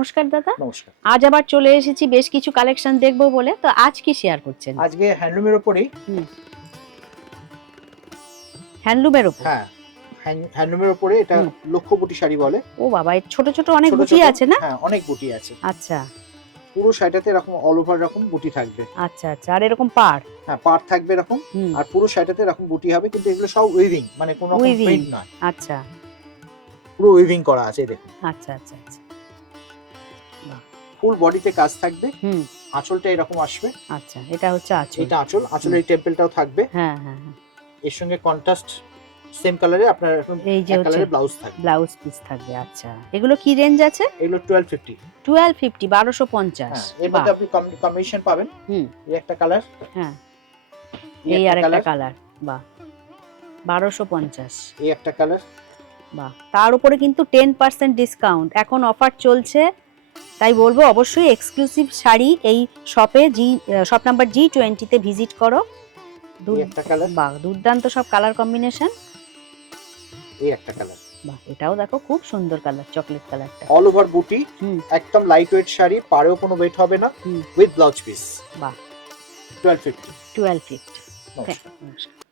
নমস্কার দাদা। নমস্কার। আজ আবার চলে এসেছি বেশ কিছু কালেকশন দেখবো বলে। তো আজ কি শেয়ার করছেন? আজকে হ্যান্ডলুমের উপরেই হ্যান্ডলুমের উপর। হ্যাঁ, হ্যান্ডলুমের উপরে এটা হুম। লক্ষ্যবুটি শাড়ি বলে। ও বাবা, এর ছোট ছোট অনেক ছোট বুটি ছোট, আছে না? হ্যাঁ অনেক বুটি আছে। আচ্ছা পুরো শাড়িটাতে এরকম অল ওভার এরকম বুটি থাকবে। আচ্ছা আচ্ছা, আর এরকম পাড়। হ্যাঁ, পাড় থাকবে এরকম। হুম। আর পুরো শাড়িটাতে এরকম বুটি হবে, কিন্তু এগুলো সব উইভিং, মানে কোনো রকম উইভিং। প্রিন্ট নয়। আচ্ছা পুরো উইভিং করা আছে, এই দেখুন। আচ্ছা আচ্ছা আচ্ছা। ফুল বডিতে কাজ থাকবে। হুম। আঁচলটা এরকম আসবে। আচ্ছা, এটা হচ্ছে আঁচল। এটা আঁচল, আঁচলের এই টেম্পলটাও থাকবে। হ্যাঁ হ্যাঁ হ্যাঁ। এর সঙ্গে কন্ট্রাস্ট সেম কালারে আপনার এরকম এই যে এক হচ্ছে কালারের ব্লাউজ থাকবে। ব্লাউজ পিস থাকবে। আচ্ছা, এগুলো কি রেঞ্জ আছে? এগুলো 1250। 1250, 1250। হ্যাঁ, এর বাহ। মধ্যে আপনি কম্বিনেশন পাবেন। হুম। এই একটা কালার, হ্যাঁ, এই এই একটা আরেকটা কালার, কালার। বাহ, 1250। এই একটা কালার। বাহ, তার উপরে কিন্তু 10% ডিসকাউন্ট এখন অফার চলছে। তাই বলবো অবশ্যই এক্সক্লুসিভ শাড়ি এই শপে শপ নাম্বার G20 তে ভিজিট করো। এই একটা কালার, বাহ, দুর্দান্ত সব কালার কম্বিনেশন। এই একটা কালার। বাহ, এটাও দেখো খুব সুন্দর কালার, চকলেট কালারটা। অল ওভার বুটি, হুম একদম লাইট ওয়েট শাড়ি, পাড়েও কোনো ওয়েট হবে না, হুম। With blouse piece. বাহ, 1250। 1250। নমস্কার। নমস্কার।